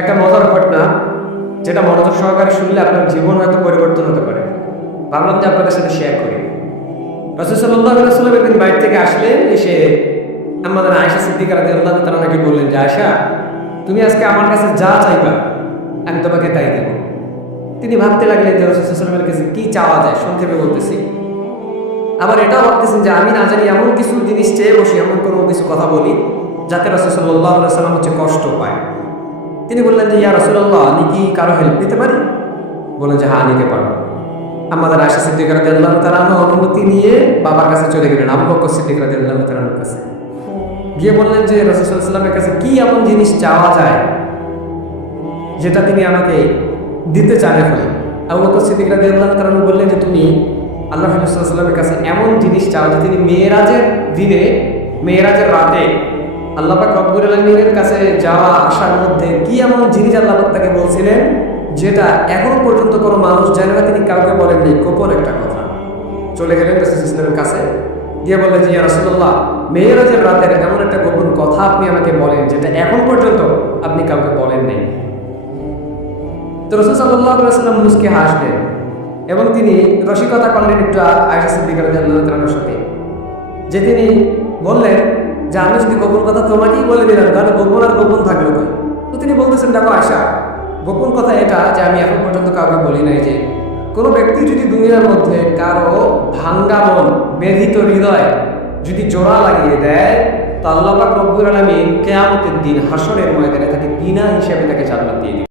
একটা মজার ঘটনা, যেটা মনোযোগ সহকারে শুনলে আপনার জীবন হয়তো পরিবর্তন হতে পারে। ভাবলাম যে আপনাদের সাথে শেয়ার করি। রাসূল সাল্লাল্লাহু আলাইহি ওয়াসাল্লাম একদিন বাইরে থেকে আসলেন, এসে আমাদের আয়েশা সিদ্দিকা রাদিয়াল্লাহু তাআলা নাকি বললেন যে, আয়েশা, তুমি আজকে আমার কাছে যা চাইবা আমি তোমাকে তাই দেব। তিনি ভাবতে লাগলেন যে রাসূল সাল্লাল্লাহু আলাইহি ওয়াসাল্লামের কাছে কি চাওয়া যায়, সংক্ষেপে বলতেছি। আবার এটাও ভাবতেছেন যে আমি না জানি এমন কিছু জিনিস চেয়ে বসি, এমন কোনো কিছু কথা বলি যাতে রাসূল সাল্লাল্লাহু আলাইহি ওয়াসাল্লাম কষ্ট পায়। তিনি বললেন যে, ইয়া রাসূলুল্লাহ, আমি কি কারো হেল্প নিতে পারি? বললেন যে, হ্যাঁ, নিতে পারো। আমাদের আয়েশা সিদ্দিকা রাদিয়াল্লাহু তাআলা অনুমতি নিয়ে বাবার কাছে চলে গেলেন, আবু বকর সিদ্দিক রাদিয়াল্লাহু তাআলার কাছে গিয়ে বললেন যে, রাসূল সাল্লাল্লাহু আলাইহি ওয়াসাল্লামের কাছে কি এমন জিনিস চাওয়া যায় যেটা তিনি আমাকে দিতে চান। এখন আবু বকর সিদ্দিক রাদিয়াল্লাহু তাআলা বললেন যে, তুমি আল্লাহ রাসূল সাল্লাল্লাহু আলাইহি ওয়াসাল্লামের কাছে এমন জিনিস চাও যে তিনি মেরাজের দিনে, মেরাজের রাতে আল্লাহ পাক রব্বুল আলামিনের কাছে যাওয়া আসার মধ্যে কি এমন জিনিস আল্লাহ পাক তাকে বলছিলেন যেটা এখনো পর্যন্ত কোনো মানুষ জানে না, তিনি কাউকে বলেননি, গোপন একটা কথা। চলে গেলেন রাসূল সাল্লাল্লাহু আলাইহি ওয়াসাল্লামের কাছে, গিয়ে বললেন যে, ইয়া রাসূলুল্লাহ, মেরাজের রাতের এমন একটা গোপন কথা আপনি আমাকে বলেন যেটা এখন পর্যন্ত আপনি কাউকে বলেন নাই। তো রাসূল সাল্লাল্লাহু আলাইহি ওয়াসাল্লাম মুস্কি হাসলেন এবং তিনি রসিকতা করলেন একটু আয়েশা সিদ্দিকা রাদিয়াল্লাহু তাআলার সাথে, যে তিনি বললেন যে, আমি যদি গোপন কথা তোমাকেই বলে দিলাম তাহলে গোপন আর গোপন থাকলো কই? তো তিনি বলতেছেন, দেখো আয়েশা, গোপন কথা এটা যে আমি এখন পর্যন্ত কাউকে বলি নাই যে কোনো ব্যক্তি যদি দুনিয়ার মধ্যে কারো ভাঙ্গা মন, ব্যথিত হৃদয় যদি জোড়া লাগিয়ে দেয়, তো আল্লাহ পাক রব্বুল আলামিন কিয়ামতের দিন হাসরের ময়দানে তাকে বিনা হিসাবে তাকে জান্নাত দিয়ে দিবেন।